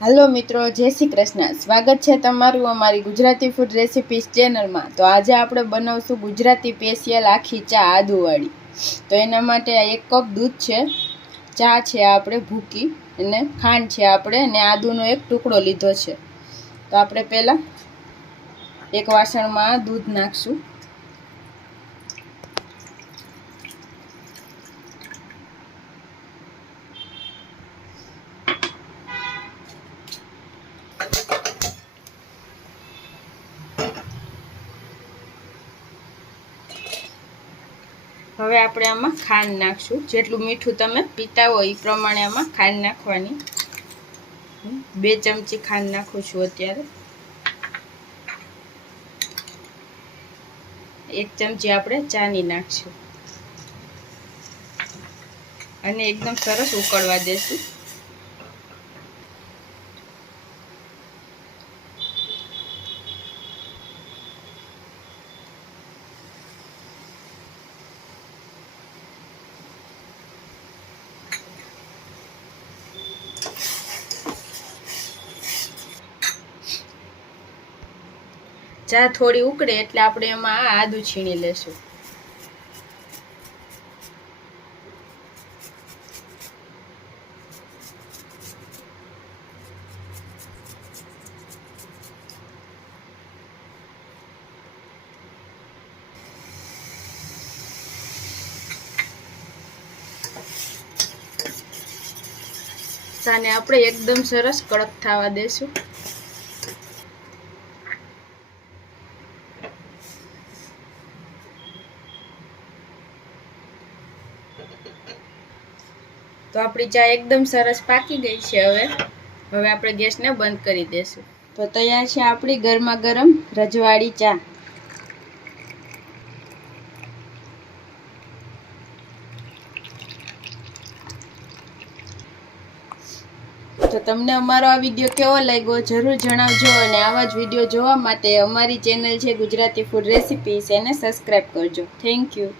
Hello मित्रों, जय श्री कृष्ण। स्वागत है तमारू अमारी गुजराती फूड रेसिपीज चेनल में। तो आज આપણે બનાવશું गुजराती स्पेशियल आखी चा आदुवाળી। तो एना माटे एक कप दूध है, चा है આપણે ભૂકી અને ખાંડ છે આપણે અને આદુનો એક ટુકડો લીધો છે। તો આપણે પહેલા એક વાસણમાં दूध નાખશું। હવે આપણે આમાં ખાંડ નાખશું। જેટલું મીઠું તમે પીતા હોય એ પ્રમાણે આમાં ખાંડ નાખવાની। 2 ચમચી ખાંડ નાખું છું અત્યારે। 1 ચમચી આપણે ચાની નાખશું અને એકદમ સરસ ઉકળવા દેશું। चा थोड़ी उकळे એટલે આપણે એમાં આદુ છીણી લેશું। ચાને આપણે એકદમ સરસ કડક થવા દેશું। तो अपनी चा एकदम सरस पाकी गई है। हवे આપણે ગેસને બંધ કરી દેશું। તો તૈયાર છે આપણી ગરમા ગરમ રજવાડી ચા। તો તમને અમારો આ વિડિયો કેવો લાગ્યો જરૂર જણાવજો અને આવા જ વિડિયો જોવા માટે અમારી ચેનલ છે ગુજરાતી ફૂડ રેસિપીસ એને સબસ્ક્રાઇબ કરજો। Thank you.